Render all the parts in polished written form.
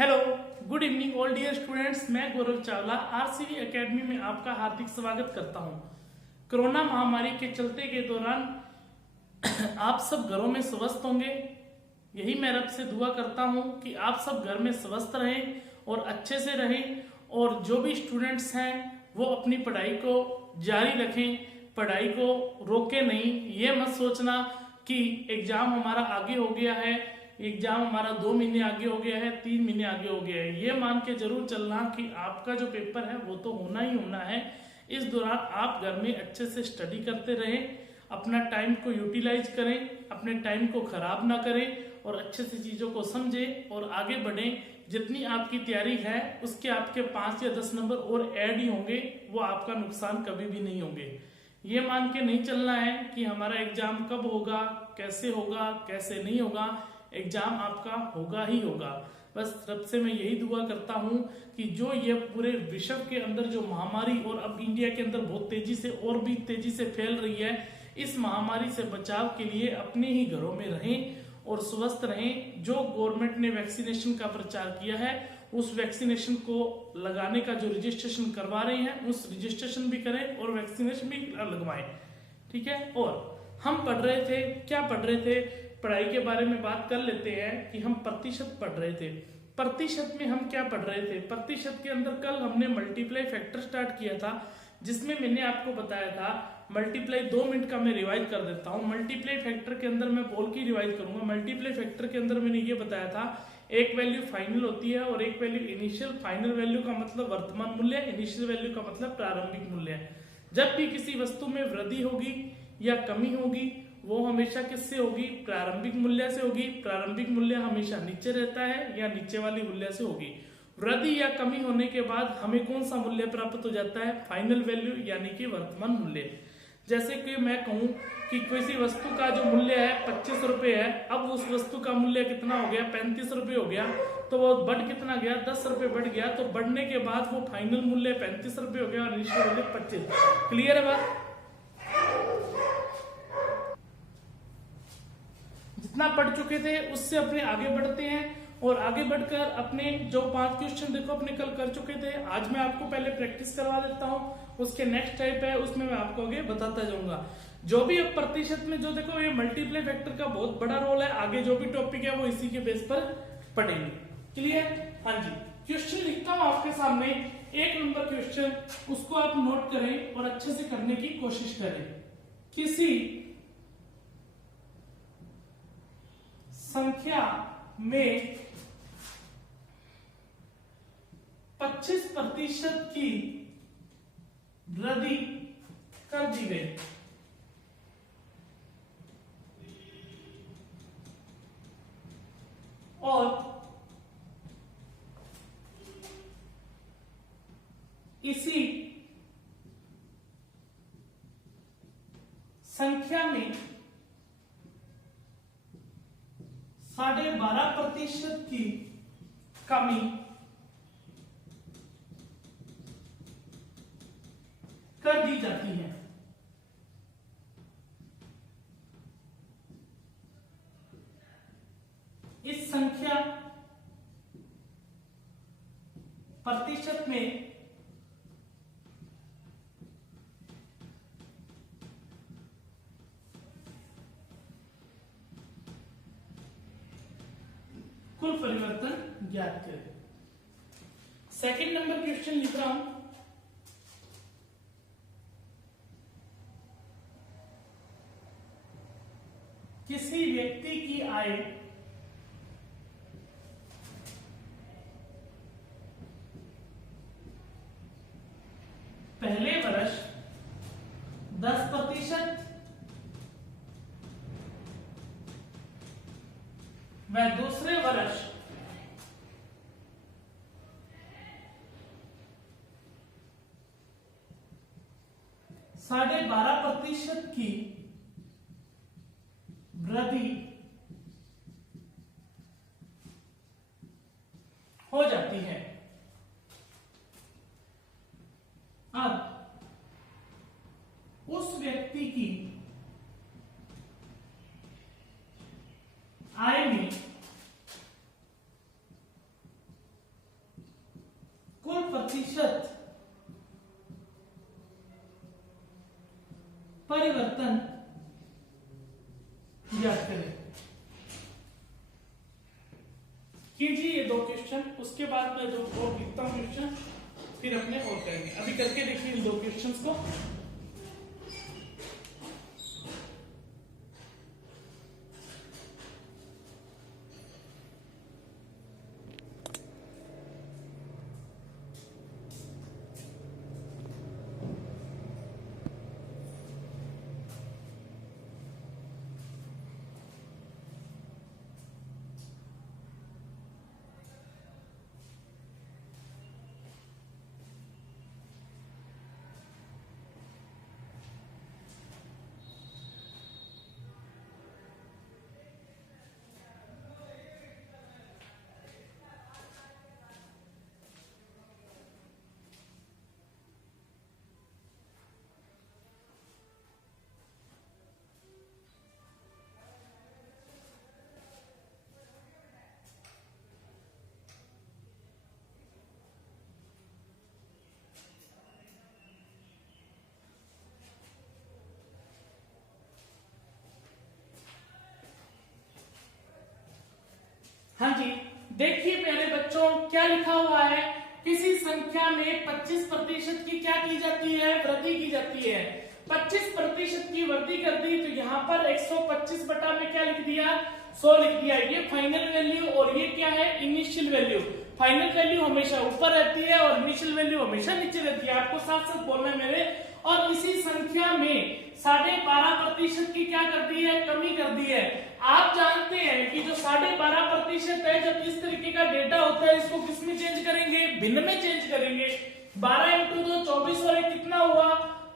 Hello, good evening all dear students. मैं Gaurav Chawla आरसीवी academy में आपका हार्दिक स्वागत करता हूं। कोरोना महामारी के चलते के दौरान आप सब घरों में स्वस्थ होंगे, यही मैं रब से दुआ करता हूं कि आप सब घर में स्वस्थ रहें और अच्छे से रहें। और जो भी स्टूडेंट्स हैं वो अपनी पढ़ाई को जारी रखें, पढ़ाई को रोके नहीं। ये मत सोचना कि एग्जाम हमारा आगे हो गया है, एग्जाम हमारा 2 महीने आगे हो गया है, 3 महीने आगे हो गया है। ये मान के जरूर चलना कि आपका जो पेपर है वो तो होना ही होना है। इस दौरान आप घर में अच्छे से स्टडी करते रहें, अपना टाइम को यूटिलाइज करें, अपने टाइम को खराब ना करें और अच्छे से चीजों को समझें और आगे बढ़ें। जितनी आपकी तैयारी है उसके आपके 5 या 10 नंबर और ऐड ही होंगे, वो आपका नुकसान कभी भी नहीं होंगे। ये मान के नहीं चलना है कि हमारा एग्जाम कब होगा, कैसे होगा, कैसे नहीं होगा। एग्जाम आपका होगा ही होगा। बस रब से मैं यही दुआ करता हूं कि जो ये पूरे विश्व के अंदर जो महामारी और अब इंडिया के अंदर बहुत तेजी से और भी तेजी से फैल रही है, इस महामारी से बचाव के लिए अपने ही घरों में रहें और स्वस्थ रहें। जो गवर्नमेंट ने वैक्सीनेशन का प्रचार किया है उस वैक्सीनेशन को लगाने का जो रजिस्ट्रेशन करवा रहे हैं उस रजिस्ट्रेशन भी करें और वैक्सीनेशन भी लगवाएं, ठीक है। और हम पढ़ रहे थे, क्या पढ़ रहे थे, पढ़ाई के बारे में बात कर लेते हैं कि हम प्रतिशत पढ़ रहे थे। प्रतिशत में हम क्या पढ़ रहे थे, प्रतिशत के अंदर कल हमने मल्टीप्लाई फैक्टर स्टार्ट किया था, जिसमें मैंने आपको बताया था मल्टीप्लाई 2 मिनट का मैं रिवाइज कर देता हूं। मल्टीप्लाई फैक्टर के अंदर मैं बोल के रिवाइज करूंगा। मल्टीप्लाई फैक्टर के अंदर मैंने ये बताया था एक वैल्यू फाइनल होती है और एक वैल्यू इनिशियल। फाइनल वैल्यू का मतलब वर्तमान मूल्य, इनिशियल वैल्यू का मतलब प्रारंभिक मूल्य है। जब भी किसी वस्तु में वृद्धि होगी या कमी होगी वो हमेशा किससे होगी, प्रारंभिक मूल्य से होगी। प्रारंभिक मूल्य हमेशा नीचे रहता है या नीचे वाली मूल्य से होगी। वृद्धि या कमी होने के बाद हमें कौन सा मूल्य प्राप्त हो जाता है, फाइनल वैल्यू यानी कि वर्तमान मूल्य। जैसे कि मैं कहूं कि किसी वस्तु का जो मूल्य है 25 रुपए है, अब उस वस्तु का मूल्य कितना हो गया, 35 रुपए हो गया, तो वो बढ़ कितना गया, 10 रुपए बढ़ गया। तो बढ़ने के बाद वो फाइनल मूल्य 35 रुपए हो गया और इनिशियल मूल्य 25। क्लियर है बात। जितना पढ़ चुके थे उससे अपने आगे बढ़ते हैं और आगे बढ़कर अपने जो 5 क्वेश्चन देखो अपने कल कर चुके थे, आज मैं आपको पहले प्रैक्टिस करवा देता हूं। उसके नेक्स्ट टाइप है उसमें मैं आपको आगे बताता जाऊंगा। जो भी अब प्रतिशत में जो देखो ये मल्टीप्लाई फैक्टर का बहुत बड़ा रोल है। आगे जो भी टॉपिक है वो इसी के बेस पर पढ़ेंगे। क्लियर, हाँ जी। क्वेश्चन लिखता हूं आपके सामने, 1 नंबर क्वेश्चन, उसको आप नोट करें और अच्छे से करने की कोशिश करें। किसी संख्या में 25% की वृद्धि कर दी गई और इसी संख्या में 12.5% की कमी कर दी जाती है। इस संख्या प्रतिशत में कुल परिवर्तन ज्ञात करें। सेकंड नंबर क्वेश्चन लिख रहा हूं, किसी व्यक्ति की आय पहले वर्ष 10% व दूसरे वर्ष 12.5% की वृद्धि हो जाती है। अब उस व्यक्ति की आय में चलिए कीजिए ये 2 क्वेश्चन, उसके बाद मैं जो और लिखता हूँ क्वेश्चन, फिर अपने और करेंगे। अभी करके देखिए इन 2 क्वेश्चंस को। हाँ जी, देखिए पहले बच्चों क्या लिखा हुआ है। किसी संख्या में 25% की क्या की जाती है, वृद्धि की जाती है। 25% की वृद्धि कर दी तो यहाँ पर 125 बटा में क्या लिख दिया, 100 लिख दिया। ये फाइनल वैल्यू और ये क्या है, इनिशियल वैल्यू। फाइनल वैल्यू हमेशा ऊपर रहती है और इनिशियल वैल्यू हमेशा नीचे रहती है, आपको साथ साथ बोलना है मेरे। और इसी संख्या में 12.5% की क्या कर दी है, कमी कर दी है। आप जानते हैं कि जो 12.5% है, जब इस तरीके का डेटा होता है इसको किस में चेंज करेंगे, भिन्न में चेंज करेंगे। 12 × 2 24 और कितना हुआ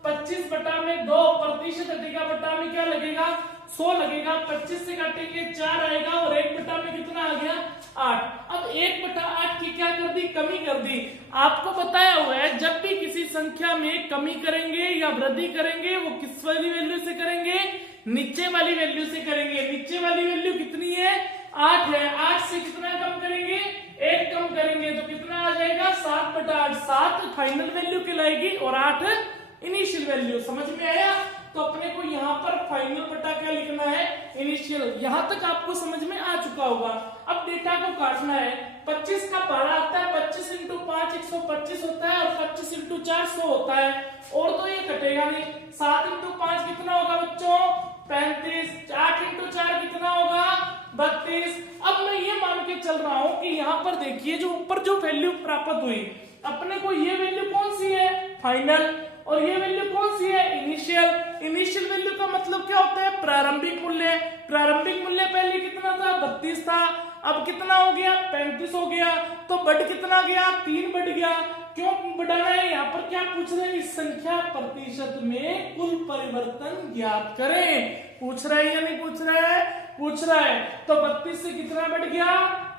25 बटा में 2 प्रतिशत हटेगा, बटा में क्या लगेगा 100 लगेगा। 25 से काटेंगे 4 आएगा और 1 बटा में कितना आ गया 8। अब 1 बटा 8 की क्या कर दी, कमी कर दी। आपको बताया हुआ है जब भी किसी संख्या में कमी करेंगे या वृद्धि करेंगे वो किस वाली वैल्यू से करेंगे, नीचे वाली वैल्यू से करेंगे। नीचे वाली वैल्यू कितनी है 8 है, 8 से कितना कम करेंगे 1 कम करेंगे तो कितना आ जाएगा 7 बटा 8। 7 फाइनल वैल्यू कहलाएगी और 8 इनिशियल वैल्यू। समझ में आया। तो अपने को यहाँ पर फाइनल बटा क्या लिखना है, इनिशियल। यहां तक आपको समझ में आ चुका होगा। अब डेटा को काटना है। 25 का 12 आता है, 25 × 5 125 होता है और 25 × 4 100 होता है। और तो ये कटेगा नहीं। 7 × 5 कितना होगा बच्चों 35। 8 × 4 कितना होगा 32। अब मैं ये मान के चल रहा हूं कि यहाँ पर देखिए जो ऊपर जो वैल्यू प्राप्त हुई अपने को, ये वैल्यू कौन सी है फाइनल और ये वैल्यू कौन सी है इनिशियल। इनिशियल वैल्यू का मतलब क्या होता है, प्रारंभिक मूल्य। प्रारंभिक मूल्य पहले कितना था 32 था, अब कितना हो गया 35 हो गया। तो बढ़ कितना गया 3 बढ़ गया। क्यों बढ़ाना है, यहाँ पर क्या पूछ रहे हैं, इस संख्या प्रतिशत में कुल परिवर्तन ज्ञात करें। पूछ रहा है या नहीं पूछ रहा है, पूछ रहा है। तो 32 से कितना बढ़ गया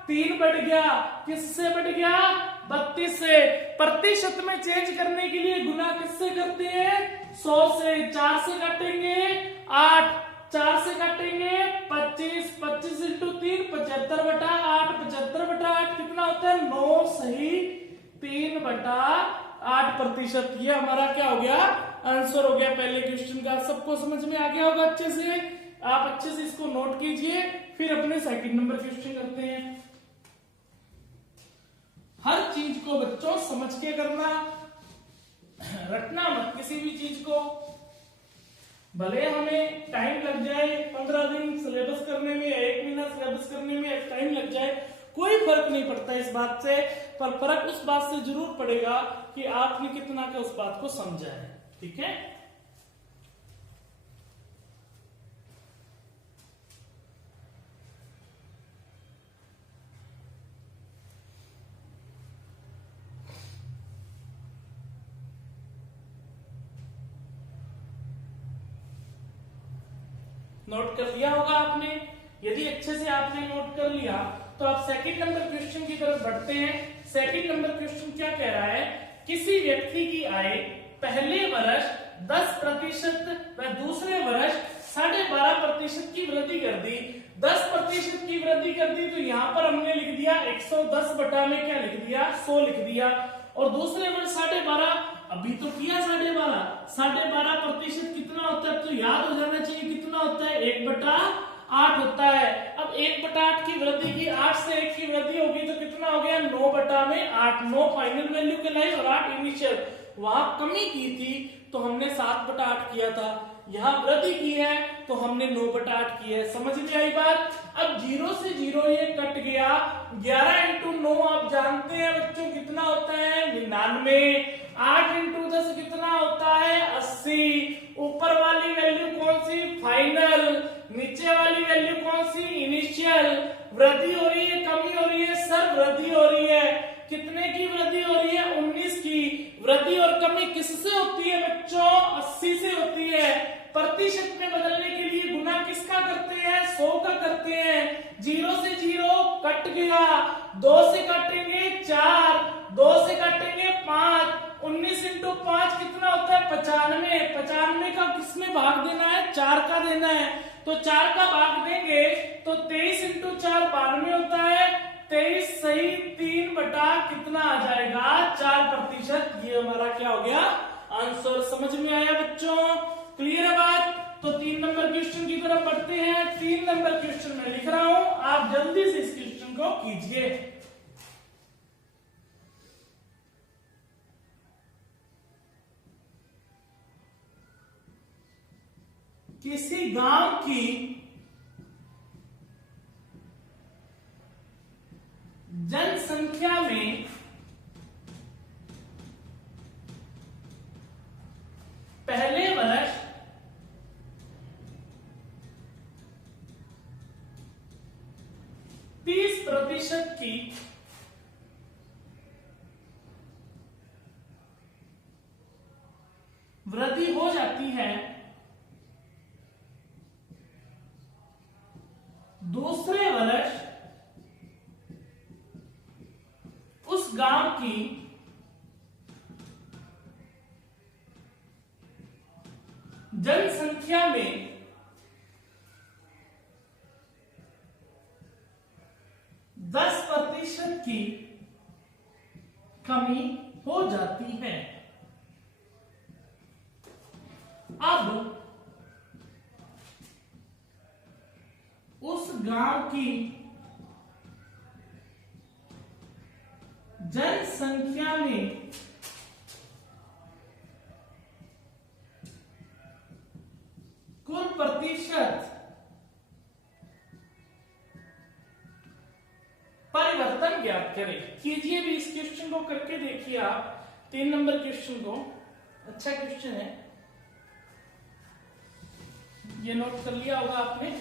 3 बढ़ गया। किससे बढ़ गया 32 से। प्रतिशत में चेंज करने के लिए गुना किससे करते हैं 100 से। 4 से काटेंगे 8, 4 से काटेंगे 25, 25 × 3 75 बटा 8। 75 बटा 8 कितना होता है 9 सही 3 बटा 8%। ये हमारा क्या हो गया आंसर हो गया पहले क्वेश्चन का। सबको समझ में आ गया होगा अच्छे से। आप अच्छे से इसको नोट कीजिए, फिर अपने सेकंड नंबर क्वेश्चन करते हैं। हर चीज को बच्चों समझ के करना, रटना मत किसी भी चीज को। भले हमें टाइम लग जाए 15 दिन सिलेबस करने में या 1 महीना सिलेबस करने में टाइम लग जाए, कोई फर्क नहीं पड़ता इस बात से। पर फर्क उस बात से जरूर पड़ेगा कि आपने कितना का उस बात को समझा है। ठीक है। नोट कर लिया होगा आपने। यदि अच्छे से आपने नोट कर लिया तो आप सेकंड नंबर क्वेश्चन की तरफ बढ़ते हैं। सेकंड नंबर क्वेश्चन क्या कह रहा है, किसी व्यक्ति की आय पहले वर्ष 10% व दूसरे वर्ष 12.5% की वृद्धि कर दी। 10% की वृद्धि कर दी तो यहाँ पर हमने लिख दिया 110 बटा में क्या लिख दिया 100 लिख दिया। और दूसरे वर्ष 12.5, अभी तो किया 12.5 कितना होता है तो याद हो जाना चाहिए कितना होता है 1 बटा 8 होता है। अब 1/8 की वृद्धि की, 8 से 1 की वृद्धि होगी तो कितना हो गया 9/8। 9 फाइनल वैल्यू कहलाई और 8 इनिशियल। वहां कमी की थी तो हमने 7/8 किया था, यहाँ वृद्धि की है तो हमने 9/8 की है। समझ में आई बात। अब 0 से 0 ये कट गया, 11 इंटू 9 आप जानते हैं बच्चों कितना होता है 99। 8 इंटू 10 कितना होता है 80। ऊपर वाली वैल्यू कौन सी फाइनल, नीचे वाली वैल्यू कौन सी इनिशियल। वृद्धि हो रही है कमी हो रही है सर, वृद्धि हो रही है। कितने की वृद्धि हो रही है 19 की। वृद्धि और कमी किससे होती है बच्चों 80 से होती है। प्रतिशत में बदलने के लिए गुना किसका करते हैं 100 का करते हैं। 0 से 0 कट गया, 2 से काटेंगे 4, 2 से काटेंगे 5, 19 इंटू 5 कितना होता है 95। 95 का किसमें भाग देना है 4 का देना है, तो 4 का भाग देंगे तो 23 इंटू 4 92 होता है। 23 सही 3 बटा कितना आ जाएगा 4%। ये हमारा क्या हो गया आंसर। समझ में आया बच्चों, क्लियर है बात। तो 3 नंबर क्वेश्चन की तरफ बढ़ते हैं। 3 नंबर क्वेश्चन में लिख रहा हूं, आप जल्दी से इस क्वेश्चन को कीजिए। किसी गांव की जनसंख्या में पहले वर्ष 30% की वृद्धि हो जाती है, दूसरे वर्ष उस गांव की जनसंख्या में 10% की कमी हो जाती है। अब उस गांव की जनसंख्या में कुल प्रतिशत परिवर्तन ज्ञात करें। कीजिए भी इस क्वेश्चन को करके देखिए आप 3 नंबर क्वेश्चन को, अच्छा क्वेश्चन है, ये नोट कर लिया होगा आपने।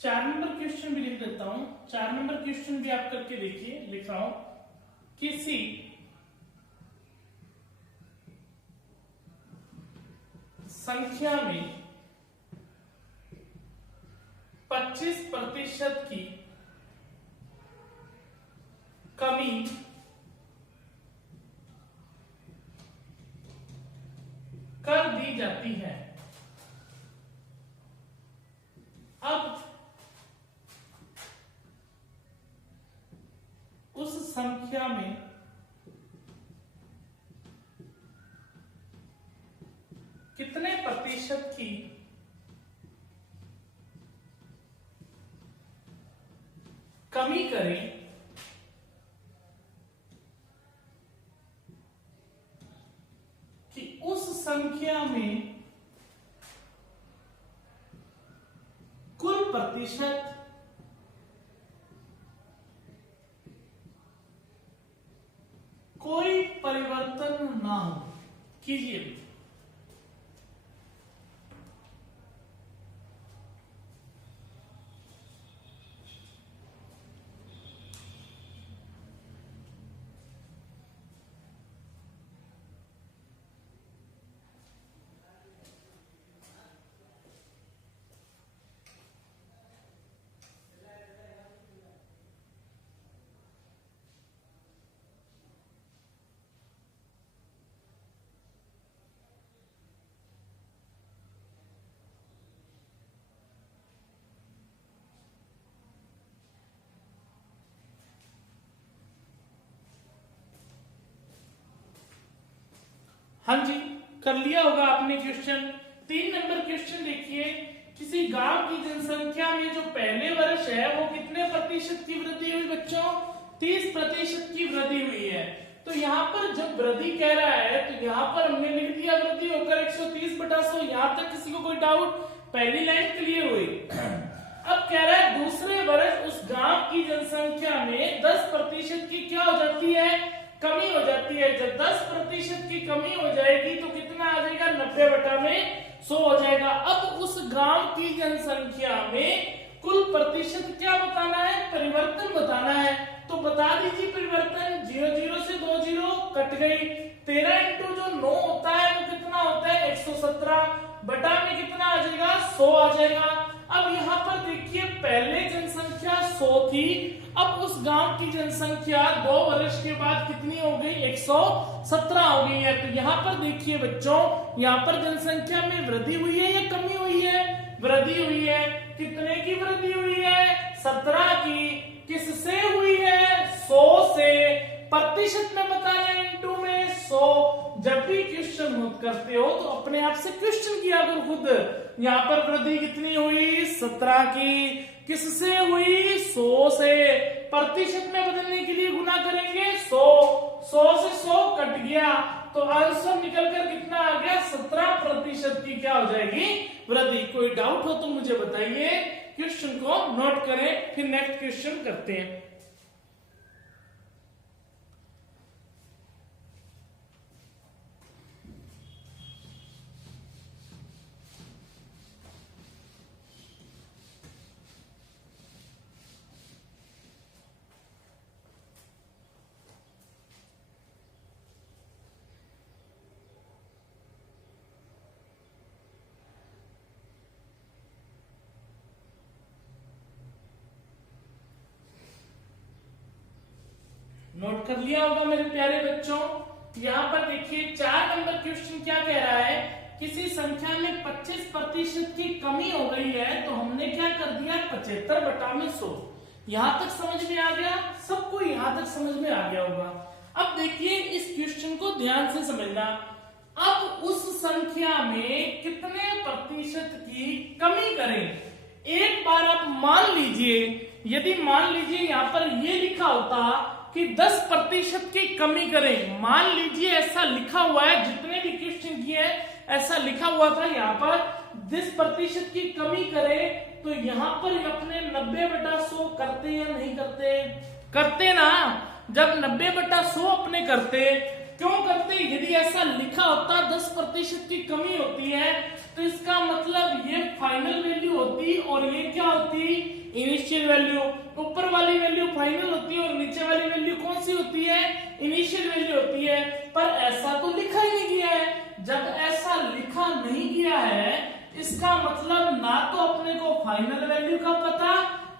चार नंबर क्वेश्चन भी लिख देता हूं। 4 नंबर क्वेश्चन भी आप करके देखिए, लिख रहा हूं। किसी संख्या में 25% की कमी कर दी जाती है। अब उस संख्या में कितने प्रतिशत की कमी करें कि उस संख्या में कुल प्रतिशत कोई परिवर्तन ना हो। कीजिए। हाँ जी, कर लिया होगा आपने क्वेश्चन। 3 नंबर क्वेश्चन देखिए, किसी गांव की जनसंख्या में जो पहले वर्ष है वो कितने प्रतिशत की वृद्धि हुई बच्चों? 30% की वृद्धि हुई है। तो यहाँ पर जब वृद्धि कह रहा है तो यहाँ पर हमने लिख दिया वृद्धि होकर 130/100। यहाँ तक किसी को कोई डाउट? पहली लाइन क्लियर हुई। अब कह रहा है दूसरे वर्ष उस गांव की जनसंख्या में 10% की क्या हो जाती है? कमी हो जाती है। जब 10% की कमी हो जाएगी तो कितना आ जाएगा? 90/100 हो जाएगा। अब उस गांव की जनसंख्या में कुल प्रतिशत क्या बताना है? परिवर्तन बताना है। तो बता दीजिए परिवर्तन। 0 से 2 0 कट गई। 13 इंटू जो 9 होता है वो कितना होता है? 117 बटा में कितना आ जाएगा? 100 आ जाएगा। अब यहाँ पर देखिए पहले जनसंख्या 100 थी, अब उस गांव की जनसंख्या 2 वर्ष के बाद कितनी हो गई? 117 हो गई है। तो यहाँ पर देखिए बच्चों, यहाँ पर जनसंख्या में वृद्धि हुई है या कमी हुई है? वृद्धि हुई है। कितने की वृद्धि हुई है? 17 की। किससे हुई है? 100 से। प्रतिशत में बताना है, इंटू में 100। जब भी क्वेश्चन करते हो तो अपने आप से क्वेश्चन किया करो खुद। यहाँ पर वृद्धि कितनी हुई? 17 की। किससे हुई? 100 से। प्रतिशत में बदलने के लिए गुना करेंगे 100 से 100 कट गया तो आंसर निकलकर कितना आ गया? 17% की क्या हो जाएगी? वृद्धि। कोई डाउट हो तो मुझे बताइए, क्वेश्चन को नोट करें, फिर नेक्स्ट क्वेश्चन करते हैं। नोट कर लिया होगा मेरे प्यारे बच्चों। यहाँ पर देखिए 4 नंबर क्वेश्चन क्या कह रहा है? किसी संख्या में 25% की कमी हो गई है तो हमने क्या कर दिया? 75/100। यहाँ तक समझ में आ गया? सबको यहाँ तक समझ में आ गया होगा। अब देखिए इस क्वेश्चन को ध्यान से समझना। अब उस संख्या में कितने प्रतिशत की कमी करें? एक बार आप मान लीजिए, यदि मान लीजिए यहाँ पर ये लिखा होता कि 10% की कमी करें, मान लीजिए ऐसा लिखा हुआ है, जितने भी क्वेश्चन किए हैं ऐसा लिखा हुआ था यहाँ पर 10% की कमी करें, तो यहाँ पर अपने 90/100 करते या नहीं करते? करते ना। जब 90/100 अपने करते, क्यों करते? यदि ऐसा लिखा होता 10% की कमी होती है तो इसका मतलब ये फाइनल वैल्यू होती और ये क्या होती? Initial value. ऊपर वाली वैल्यू फाइनल होती है और नीचे वाली वैल्यू कौन सी होती है? इनिशियल वैल्यू होती है। पर ऐसा तो लिखा ही नहीं गया है। जब ऐसा लिखा नहीं गया है इसका मतलब ना तो अपने को फाइनल वैल्यू का पता,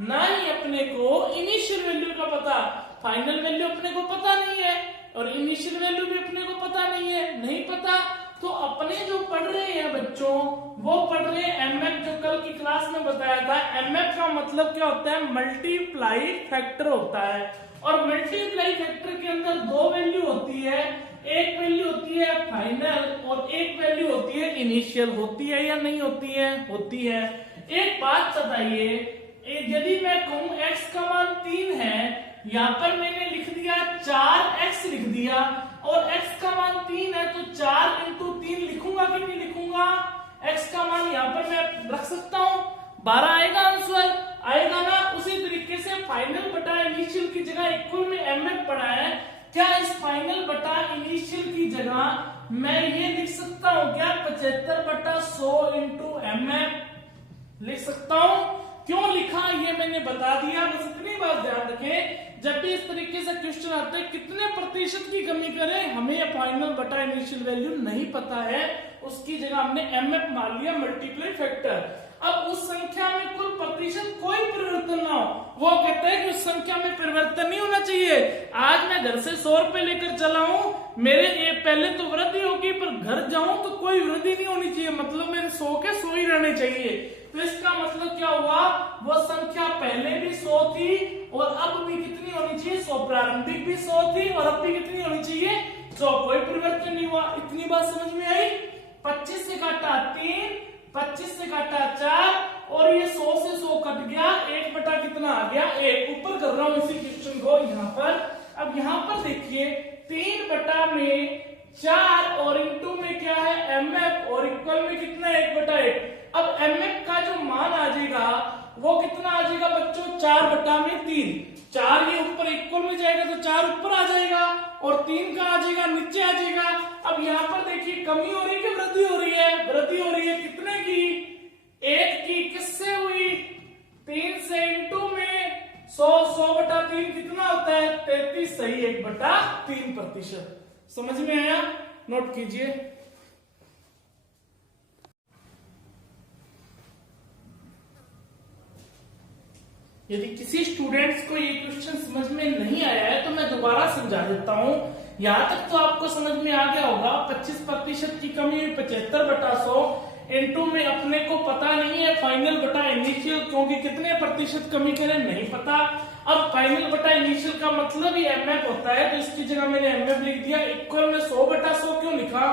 ना ही अपने को इनिशियल वैल्यू का पता। फाइनल वैल्यू अपने को पता नहीं है और इनिशियल वैल्यू भी अपने को पता नहीं है। नहीं पता तो अपने जो पढ़ रहे हैं बच्चों वो पढ़ रहे हैं एमएफ, जो कल की क्लास में बताया था। एमएफ का मतलब क्या होता है? मल्टीप्लाई फैक्टर होता है। और मल्टीप्लाई फैक्टर के अंदर 2 वैल्यू होती है। एक वैल्यू होती है फाइनल और एक वैल्यू होती है इनिशियल। होती है या नहीं होती है? होती है। एक बात बताइए, यदि मैं कहूं x का मान 3 है, यहाँ पर मैंने लिख दिया 4x लिख दिया, और x का मान 3 है तो 4 × 3 लिखूंगा कि नहीं लिखूंगा? x का मान यहाँ पर मैं रख सकता हूँ, 12 आएगा आंसर, आएगा ना। उसी तरीके से फाइनल बटा इनिशियल की जगह इक्वल में एमएफ पढ़ा है, क्या इस फाइनल बटा इनिशियल की जगह मैं ये लिख सकता हूँ क्या? 75/100 × एमएफ लिख सकता हूँ। क्यों लिखा ये मैंने बता दिया। बस इतनी बात ध्यान रखें, जब भी इस तरीके से क्वेश्चन आता है कितने प्रतिशत की कमी करें, हमें फाइनल बटा इनिशियल वैल्यू नहीं पता है, उसकी जगह हमने एमएफ मान लिया, मल्टीप्लाई फैक्टर। अब उस संख्या में कुल प्रतिशत कोई परिवर्तन ना हो, वो कहते हैं कि उस संख्या में परिवर्तन नहीं होना चाहिए। आज मैं घर से 100 रुपए लेकर चला हूं, मेरे ये पहले तो वृद्धि होगी पर घर जाऊं तो कोई वृद्धि नहीं होनी चाहिए, मतलब मेरे 100 के 100 ही रहने चाहिए। तो इसका मतलब क्या हुआ? वो संख्या पहले भी 100 थी और अब भी कितनी होनी चाहिए? 100। प्रारंभिक भी 100 थी और अब भी कितनी होनी चाहिए? तो कोई परिवर्तन नहीं हुआ। इतनी बात समझ में आई। 25 से काटा 3, 25 से काटा 4 और ये 100 से 100 कट गया, 1 बटा कितना आ गया 1। ऊपर कर रहा हूं इसी क्वेश्चन को यहाँ पर। अब यहाँ पर देखिए 3 बटा में 4 और इंटू में क्या है mf और इक्वल में कितना है 1 बटा 1। अब mf का जो मान आ जाएगा वो कितना आ जाएगा बच्चों 4 बटा में 3। 4 ये ऊपर इक्वल में जाएगा तो 4 ऊपर आ जाएगा और 3 का आ जाएगा नीचे आ जाएगा। अब यहाँ पर देखिए कमी हो रही है कि वृद्धि हो रही है? वृद्धि हो रही है। कितने की? 1 की। किससे हुई? 3 से। इंटू में 100, 100 बटा 3 कितना होता है 33। सही 1 बटा 3%। समझ में आया? नोट कीजिए। यदि किसी स्टूडेंट्स को ये क्वेश्चन समझ में नहीं आया है तो मैं दोबारा समझा देता हूं। यहां तक तो आपको समझ में आ गया होगा। 25% की कमी हुई 75 बटा 100 इंटू में अपने को पता नहीं है फाइनल बटा इनिशियल, क्योंकि कितने प्रतिशत कमी करें नहीं पता। अब फाइनल बटा इनिशियल का मतलब ही एमएफ होता है, तो इसकी जगह मैंने एमएफ लिख दिया। इक्वल में 100 बटा 100 क्यों लिखा?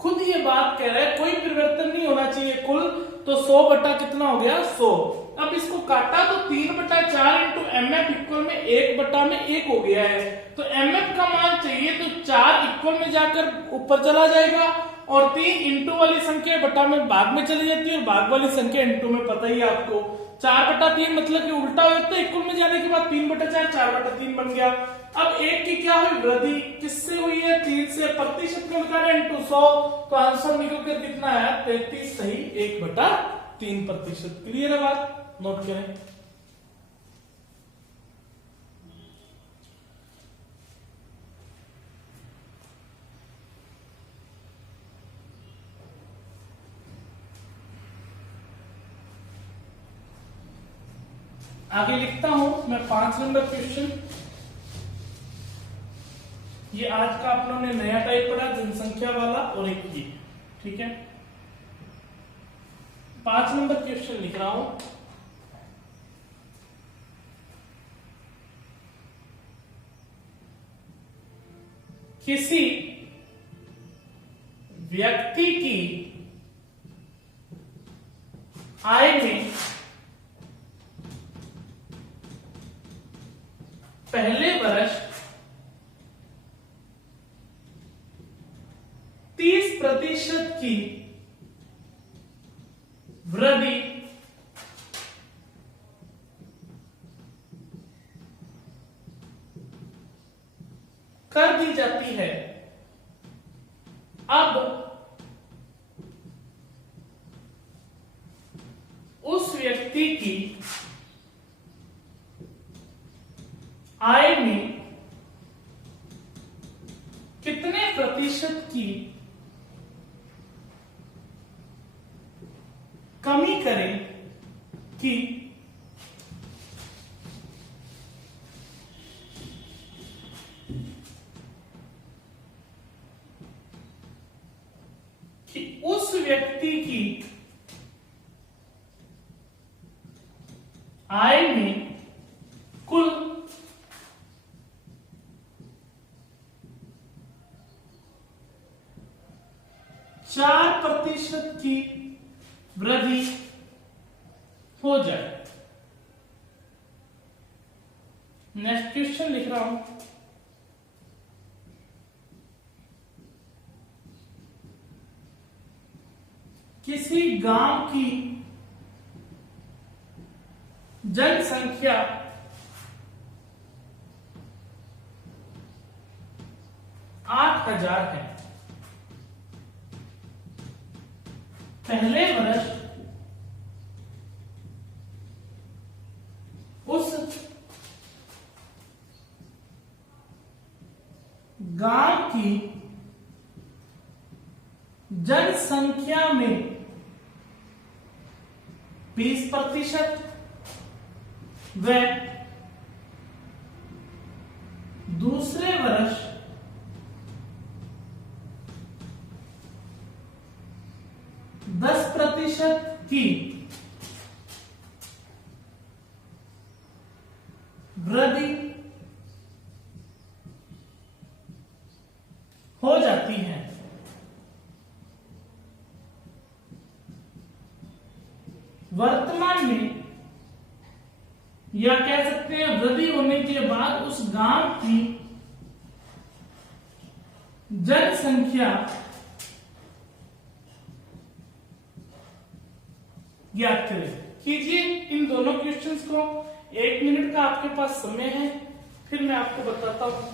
खुद ये बात कह रहा है कोई परिवर्तन नहीं होना चाहिए कुल, तो 100 बटा कितना हो गया 100। अब इसको काटा तो 3 बटा 4 इंटू एमएफ इक्वल में 1 बटा में 1 हो गया है। तो एमएफ का मान चाहिए तो 4 इक्वल में जाकर ऊपर चला जाएगा और 3 इंटू वाली संख्या बटा में भाग में चली जाती है और भाग वाली संख्या इंटू में पता ही है आपको। 4 बटा 3 मतलब कि उल्टा हो जाता है, इक्वल में जाने के बाद 3 बटा 4 4 बटा 3 बन गया। अब 1 की क्या हुई वृद्धि? किससे हुई है? 3 से। प्रतिशत में बता रहे इंटू 100, तो आंसर निकलकर कितना आया 33। सही 1 बटा 3%। क्लियर है बात? नोट करें। आगे लिखता हूं मैं 5 नंबर क्वेश्चन। ये आज का अपनों ने नया टाइप पढ़ा, जनसंख्या वाला और एक ये। ठीक है, 5 नंबर क्वेश्चन लिख रहा हूं। किसी व्यक्ति की आय में पहले वर्ष 30% की वृद्धि कर दी जाती है। अब उस व्यक्ति की आय में कितने प्रतिशत की कमी करें कि उस व्यक्ति की आय में कुल चार प्रतिशत की वृद्धि हो जाए। नेक्स्ट क्वेश्चन लिख रहा हूं। किसी गांव की जनसंख्या 8,000 है। पहले वर्ष उस गांव की जनसंख्या में 20% व दूसरे वर्ष की वृद्धि हो वर्तमान में या कह सकते हैं वृद्धि होने के बाद उस गांव की जनसंख्या ज्ञात करें। कीजिए इन दोनों क्वेश्चंस को। 1 मिनट का आपके पास समय है, फिर मैं आपको बताता हूं।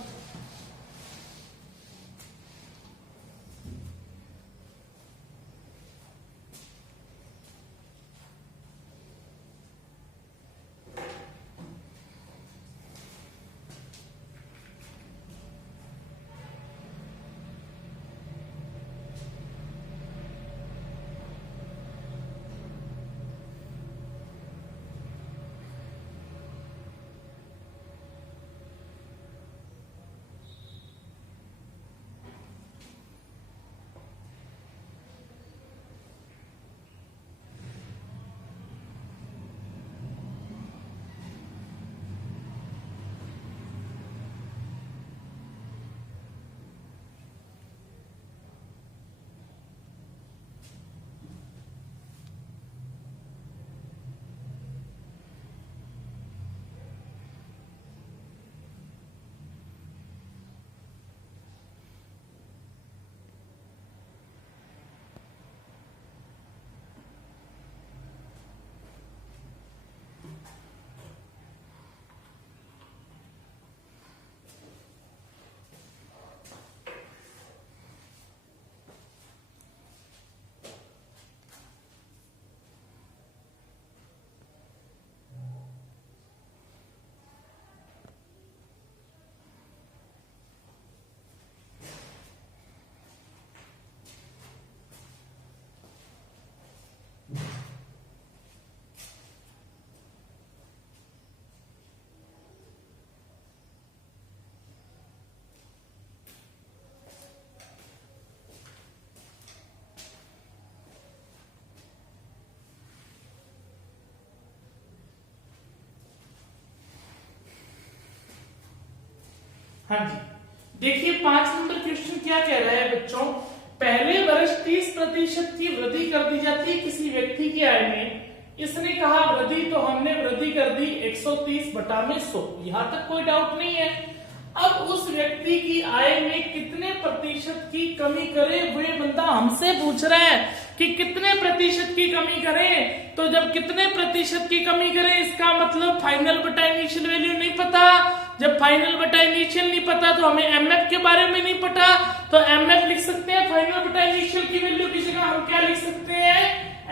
हाँ जी, देखिए 5 नंबर क्वेश्चन क्या कह रहा है बच्चों। पहले वर्ष 30% की वृद्धि कर दी जाती है किसी व्यक्ति की आय में। इसने कहा वृद्धि, तो हमने वृद्धि कर दी 130/100। यहां तक कोई डाउट नहीं है। अब उस व्यक्ति की आय में कितने प्रतिशत की कमी करे, वो बंदा हमसे पूछ रहा है कि कितने प्रतिशत की कमी करें। तो जब कितने प्रतिशत की कमी करें, इसका मतलब फाइनल बटा इनिशियल वैल्यू नहीं पता। जब फाइनल बटा इनिशियल नहीं पता तो हमें एमएफ के बारे में नहीं पता, तो एमएफ लिख सकते हैं। फाइनल बटा इनिशियल की वैल्यू की जगह हम क्या लिख सकते हैं,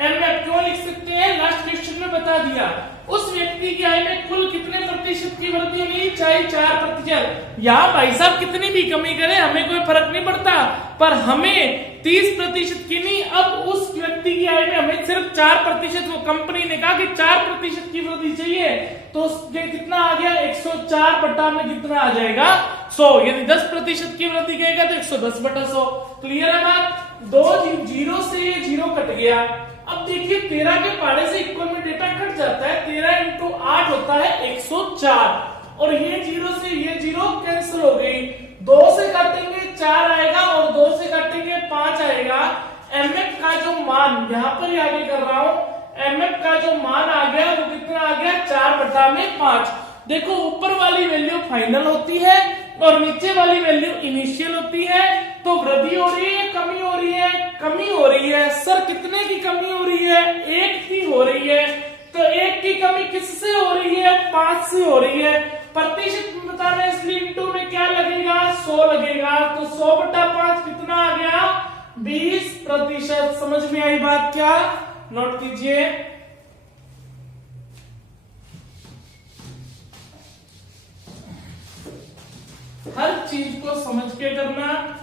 एमएफ। क्यों लिख सकते हैं, लास्ट क्वेश्चन में बता दिया। उस व्यक्ति की आय में कुल कितने प्रतिशत की वृद्धि होनी, चाहे 4%। यहाँ भाई साहब कितनी भी कमी करें हमें कोई फर्क नहीं पड़ता, पर हमें 30% की नहीं, अब उस व्यक्ति की आय में हमें सिर्फ 4%, वो कंपनी ने कहा कि 4% की वृद्धि चाहिए, तो ये कितना आ गया, 104 बटा में कितना आ जाएगा, 100। यदि 10% की वृद्धि कहेगा तो 110/100। क्लियर है बात। 2 जीरो से ये जीरो कट गया। अब देखिए 13 के पहाड़े से इक्वल में डेटा कट जाता है। 13 × 8 होता है 104, और ये जीरो से ये जीरो कैंसिल हो गई। 2 से काटेंगे 4 आएगा, और 2 से काटेंगे 5 आएगा। एमएफ का जो मान, यहाँ पर ही आगे कर रहा हूं, एमएफ का जो मान आ गया वो कितना आ गया, 4/5। देखो ऊपर वाली वैल्यू फाइनल होती है और नीचे वाली वैल्यू इनिशियल होती है। तो वृद्धि हो रही है, कमी हो रही है, कमी हो रही है। सर कितने की कमी हो रही है, 1 की हो रही है। तो 1 की कमी किससे हो रही है, 5 से हो रही है। प्रतिशत बता रहे इसलिए इंटू में क्या लगेगा, 100 लगेगा। तो 100/5 कितना आ गया, 20%। समझ में आई बात क्या, नोट कीजिए। हर चीज को समझ के करना।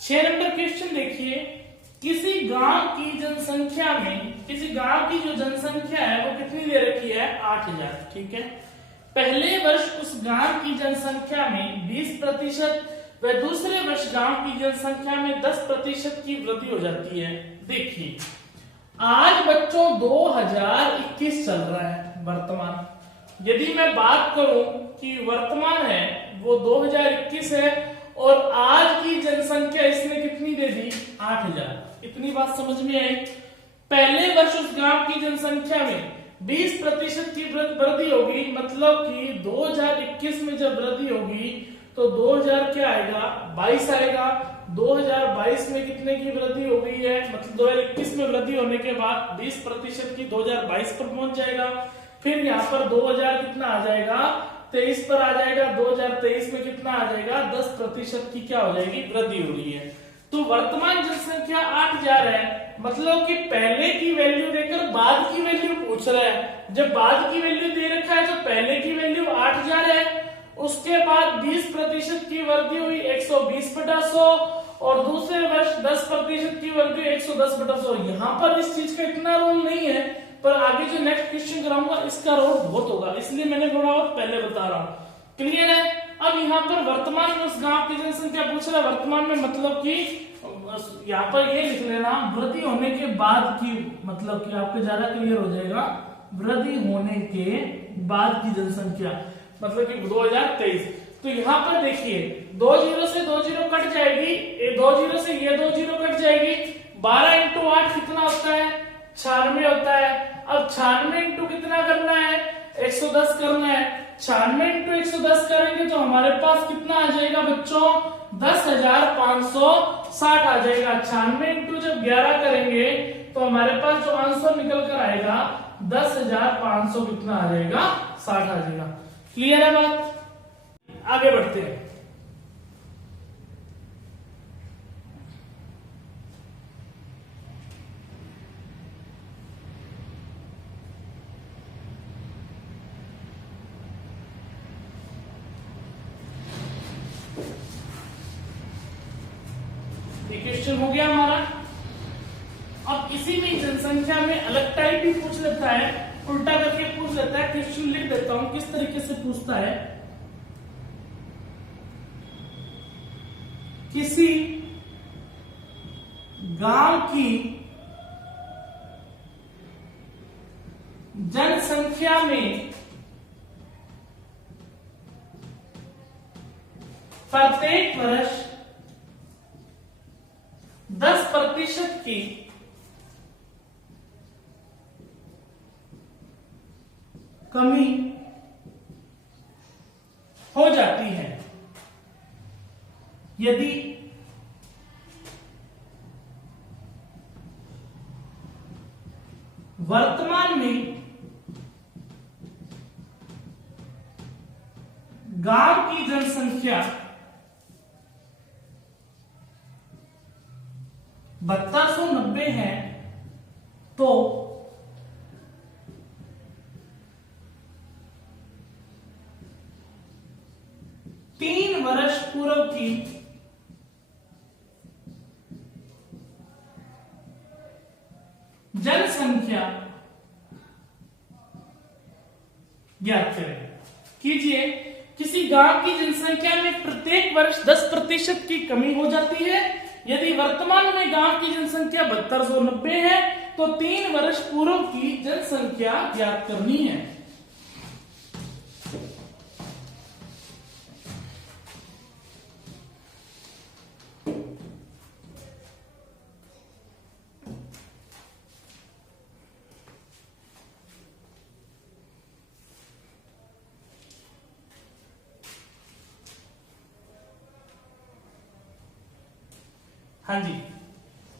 6 नंबर क्वेश्चन देखिए। किसी गांव की जनसंख्या में, किसी गांव की जो जनसंख्या है वो कितनी दे रखी है, 8000। ठीक है, पहले वर्ष उस गांव की जनसंख्या में 20% व दूसरे वर्ष गांव की जनसंख्या में 10% की वृद्धि हो जाती है। देखिए आज बच्चों 2021 चल रहा है वर्तमान, यदि मैं बात करूं कि वर्तमान है वो 2021 है और आज की जनसंख्या इसने कितनी दे दी, 8000। इतनी बात समझ में आई। पहले वर्ष उस गांव की जनसंख्या में 20% की वृद्धि होगी, मतलब कि 2021 में जब वृद्धि होगी तो 2000 क्या आएगा, 22 आएगा। 2022 में कितने की वृद्धि हो गई है, मतलब 2021 में वृद्धि होने के बाद 20% की 2022 पर पहुंच जाएगा। फिर यहाँ पर 2000 कितना आ जाएगा, 23 पर आ जाएगा। 2023 में कितना आ जाएगा, 10% की क्या हो जाएगी, वृद्धि हो रही है। तो वर्तमान जनसंख्या 8000 है, मतलब कि पहले की वैल्यू देकर बाद की वैल्यू पूछ रहा है। जब बाद की वैल्यू दे रखा है तो पहले की वैल्यू 8000 है, उसके बाद 20% की वृद्धि हुई 120/100 और दूसरे वर्ष 10% की वृद्धि 110/100। यहाँ पर इस चीज का इतना रोल नहीं है, पर आगे जो नेक्स्ट क्वेश्चन कराऊंगा इसका रोल बहुत होगा, इसलिए मैंने थोड़ा और पहले बता रहा हूँ। क्लियर है। अब यहाँ पर वर्तमान में उस गांव की जनसंख्या पूछ रहा है, वर्तमान में मतलब कि यहाँ पर ये लिख लेना वृद्धि होने के बाद की, मतलब कि आपको ज्यादा क्लियर हो जाएगा। वृद्धि होने के बाद की जनसंख्या मतलब कि 2023। तो यहाँ पर देखिए 2 0 से 2 0 कट जाएगी, 2 0 से ये 2 0 कट जाएगी। 12 × 8 कितना होता है, 96 होता है। अब 96 इंटू कितना करना है, 110 करना है। 96 इंटू 110 करेंगे तो हमारे पास कितना आ जाएगा बच्चों, 10,560 आ जाएगा। 96 इंटू जब 11 करेंगे तो हमारे पास जो आंसर निकल कर आएगा 10,500 कितना आ जाएगा, 60 आ जाएगा। क्लियर है बात। आगे बढ़ते हैं। क्वेश्चन हो गया हमारा। अब किसी भी जनसंख्या में अलग टाइप भी पूछ लेता है, उल्टा करके पूछ लेता है। क्वेश्चन लिख देता हूं किस तरीके से पूछता है। किसी गांव की जनसंख्या में प्रत्येक वर्ष 10% की कमी हो जाती है यदि वर्तमान में गांव की जनसंख्या 7290 है तो तीन वर्ष पूर्व की जनसंख्या ज्ञात करें। कीजिए, किसी गांव की जनसंख्या में प्रत्येक वर्ष 10% की कमी हो जाती है यदि वर्तमान में गांव की जनसंख्या 7290 है तो 3 वर्ष पूर्व की जनसंख्या ज्ञात करनी है। हाँ जी,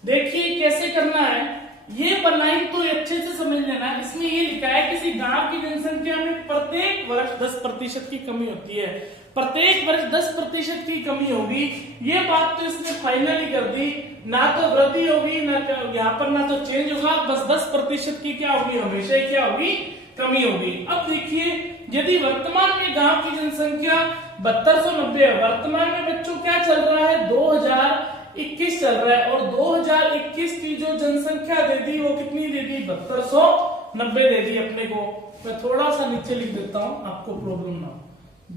देखिए कैसे करना है। ये लाइन तो अच्छे से समझ लेना। इसमें ये लिखा है किसी गांव की जनसंख्या में प्रत्येक वर्ष 10% की कमी होती है। प्रत्येक वर्ष 10% की कमी होगी, ये बात तो इसने फाइनली कर दी। ना तो वृद्धि होगी, ना यहाँ पर ना तो चेंज होगा, बस 10% की क्या होगी, हमेशा ही क्या होगी, कमी होगी। अब देखिए, यदि वर्तमान में गांव की जनसंख्या 7290 है, वर्तमान में बच्चों क्या चल रहा है, 2021 21 चल रहा है और 2021 की जो जनसंख्या दे दी वो कितनी दे दी, 7290 दे दी अपने को। मैं थोड़ा सा नीचे लिख देता हूं आपको प्रॉब्लम ना।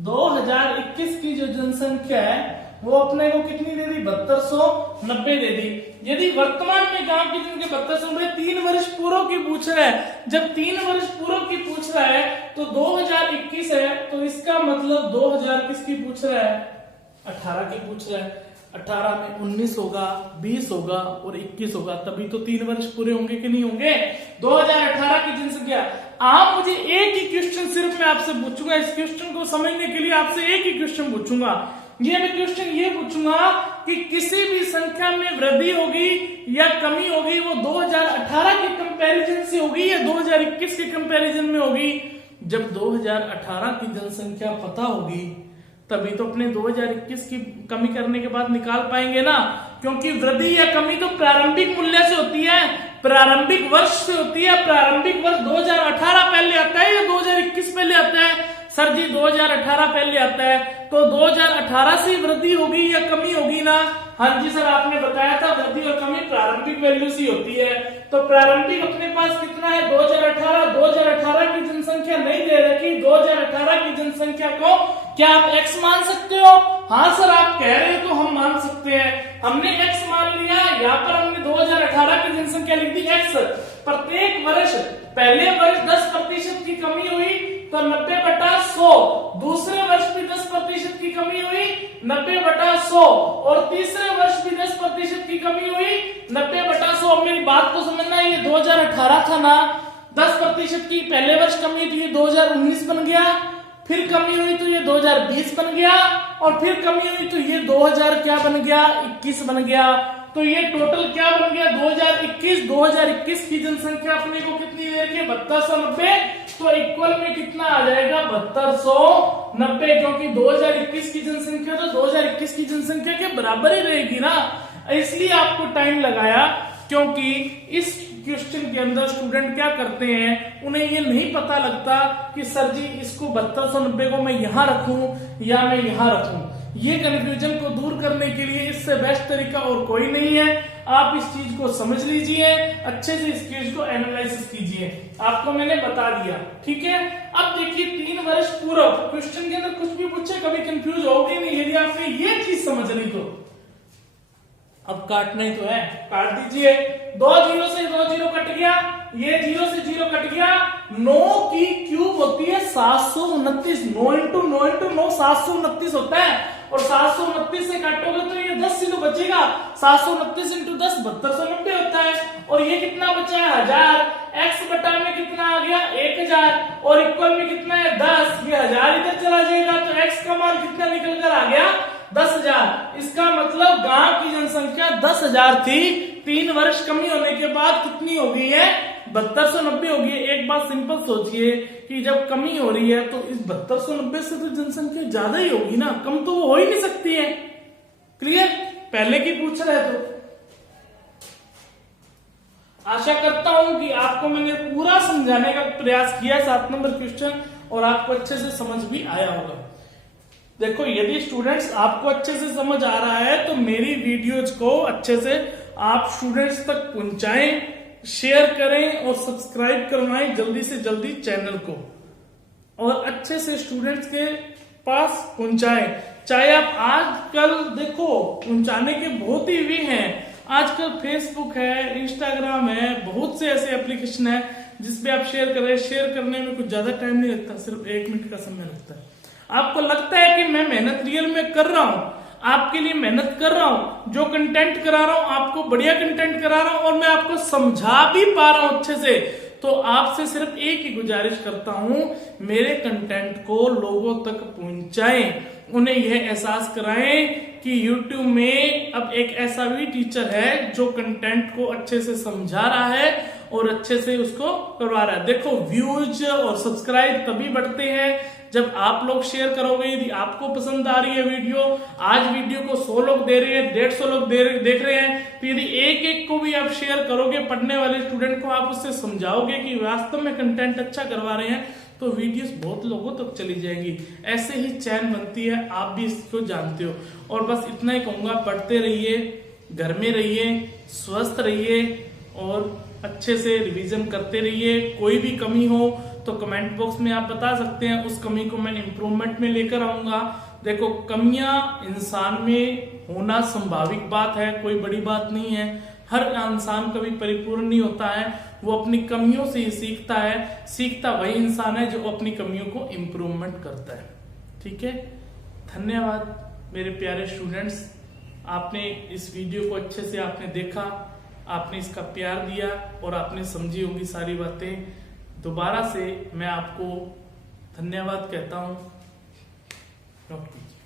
2021 की जो जनसंख्या है वो अपने को कितनी दे दी, 7290 दे दी। यदि वर्तमान में गांव की जनसंख्या 7290, 3 वर्ष पूर्व की पूछ रहा है, जब 3 वर्ष पूर्व की पूछ रहा है तो 2021 है, तो इसका मतलब 2000 किसकी पूछ रहा है, 18 की पूछ रहा है। 18 में 19 होगा, 20 होगा और 21 होगा, तभी तो 3 वर्ष पूरे होंगे कि नहीं होंगे। 2018 की जनसंख्या। आप मुझे एक ही क्वेश्चन सिर्फ मैं आपसे पूछूंगा, इस क्वेश्चन को समझने के लिए आपसे एक ही क्वेश्चन पूछूंगा। ये मैं क्वेश्चन ये पूछूंगा कि किसी भी संख्या में वृद्धि होगी या कमी होगी वो 2018 के कंपैरिजन से होगी या 2021 के कंपैरिजन में होगी। जब 2018 की जनसंख्या पता होगी तभी तो अपने 2021 की कमी करने के बाद निकाल पाएंगे ना, क्योंकि वृद्धि या कमी तो प्रारंभिक मूल्य से होती है, प्रारंभिक वर्ष से होती है। प्रारंभिक वर्ष 2018 पहले आता है या 2021 पहले आता है? सर जी 2018 पहले आता है, तो 2018 से वृद्धि होगी या कमी होगी ना? हाँ जी सर, आपने बताया था वृद्धि और कमी प्रारंभिक वैल्यू से होती है। तो प्रारंभिक अपने पास कितना है, 2018। 2018 की जनसंख्या नहीं दे रखी, 2018 की जनसंख्या को क्या आप x मान सकते हो? हाँ सर, आप कह रहे हो तो हम मान सकते हैं। हमने x मान लिया, यहाँ पर हमने 2018 की जनसंख्या लिख दी x। प्रत्येक वर्ष, पहले वर्ष 10% की कमी हुई तो 90/100, दूसरे वर्ष भी 10% की कमी हुई 90/100 और तीसरे वर्ष भी 10% की कमी हुई 90/100। अब मेरी बात को समझना, ये 2018 था ना, 10% की पहले वर्ष कमी थी, ये 2019 बन गया, फिर कमी हुई तो ये 2020 बन गया और फिर कमी हुई तो ये 2000 क्या बन गया, 21 बन गया। तो ये टोटल क्या बन गया, 2021। 2021 की जनसंख्या अपने को कितनी दे रखी है, 7290। तो इक्वल में कितना आ जाएगा, 7290, क्योंकि 2021 की जनसंख्या तो 2021 की जनसंख्या के बराबर ही रहेगी ना। इसलिए आपको टाइम लगाया, क्योंकि इस क्वेश्चन के अंदर स्टूडेंट क्या करते हैं, उन्हें ये नहीं पता लगता कि सर जी इसको 7290 को मैं यहां रखूं या मैं यहां रखूं। ये कंफ्यूजन को दूर करने के लिए इससे बेस्ट तरीका और कोई नहीं है। आप इस चीज को समझ लीजिए, अच्छे से इस चीज को एनालिसिस कीजिए। आपको मैंने बता दिया, ठीक है। अब देखिए 3 वर्ष पूर्व क्वेश्चन के अंदर कुछ भी पूछे कभी कंफ्यूज होगे नहीं, यदि आपने ये चीज समझ ली तो। अब काटना ही तो है, काट दीजिए। 2 0 से 2 0 कट गया, ये 0 से 0 कट गया। 9 की क्यूब होती है 729, 9 इंटू 9 729 होता है और 729 से काटोगे तो ये 10 से तो बचेगा, 729 इंटू 10 7290 होता है। और ये कितना बचा है, 1000। x बटा में कितना आ गया, 1000 और इक्वल में कितना है, 10। ये 1000 इधर चला जाएगा तो x का मान कितना निकल कर आ गया, 10,000। इसका मतलब गांव की जनसंख्या 10,000 थी, 3 वर्ष कमी होने के बाद कितनी हो गई है, 7290 हो गई है। एक बात सिंपल सोचिए कि जब कमी हो रही है तो इस 7290 से तो जनसंख्या ज्यादा ही होगी ना, कम तो वो हो ही नहीं सकती है। क्लियर? पहले की पूछ रहे तो आशा करता हूं कि आपको मैंने पूरा समझाने का प्रयास किया 7 नंबर क्वेश्चन, और आपको अच्छे से समझ भी आया होगा। देखो, यदि स्टूडेंट्स आपको अच्छे से समझ आ रहा है तो मेरी वीडियोज को अच्छे से आप स्टूडेंट्स तक पहुंचाएं, शेयर करें और सब्सक्राइब करवाएं जल्दी से जल्दी चैनल को, और अच्छे से स्टूडेंट्स के पास पहुंचाएं। चाहे आप आजकल देखो पहुंचाने के बहुत ही वे हैं, आजकल फेसबुक है, इंस्टाग्राम है, बहुत से ऐसे एप्लीकेशन है जिसपे आप शेयर करें। शेयर करने में कुछ ज्यादा टाइम नहीं लगता, सिर्फ 1 मिनट का समय लगता है। आपको लगता है कि मैं मेहनत रियल में कर रहा हूं, आपके लिए मेहनत कर रहा हूं, जो कंटेंट करा रहा हूं आपको बढ़िया कंटेंट करा रहा हूं और मैं आपको समझा भी पा रहा हूं अच्छे से, तो आपसे सिर्फ एक ही गुजारिश करता हूं, मेरे कंटेंट को लोगों तक पहुंचाएं, उन्हें यह एहसास कराएं कि YouTube में अब एक ऐसा भी टीचर है जो कंटेंट को अच्छे से समझा रहा है और अच्छे से उसको करवा रहा है। देखो, व्यूज और सब्सक्राइब तभी बढ़ते हैं जब आप लोग शेयर करोगे। यदि आपको पसंद आ रही है वीडियो, आज वीडियो को 100 लोग दे रहे हैं, 150 लोग देख रहे हैं, तो यदि एक को भी आप शेयर करोगे, पढ़ने वाले स्टूडेंट को आप उससे समझाओगे कि वास्तव में कंटेंट अच्छा करवा रहे हैं, तो वीडियोस बहुत लोगों तक चली जाएंगी। ऐसे ही चैन बनती है, आप भी इसको जानते हो। और बस इतना ही कहूंगा, पढ़ते रहिए, घर में रहिए, स्वस्थ रहिए और अच्छे से रिवीजन करते रहिए। कोई भी कमी हो तो कमेंट बॉक्स में आप बता सकते हैं, उस कमी को मैं इम्प्रूवमेंट में लेकर आऊंगा। देखो, कमियां इंसान में होना स्वाभाविक बात है, कोई बड़ी बात नहीं है। हर इंसान कभी परिपूर्ण नहीं होता है, वो अपनी कमियों से ही सीखता है। सीखता वही इंसान है जो अपनी कमियों को इम्प्रूवमेंट करता है। ठीक है, धन्यवाद मेरे प्यारे स्टूडेंट्स। आपने इस वीडियो को अच्छे से आपने देखा, आपने इसका प्यार दिया और आपने समझी होंगी सारी बातें। दोबारा से मैं आपको धन्यवाद कहता हूं। नोट कीजिए।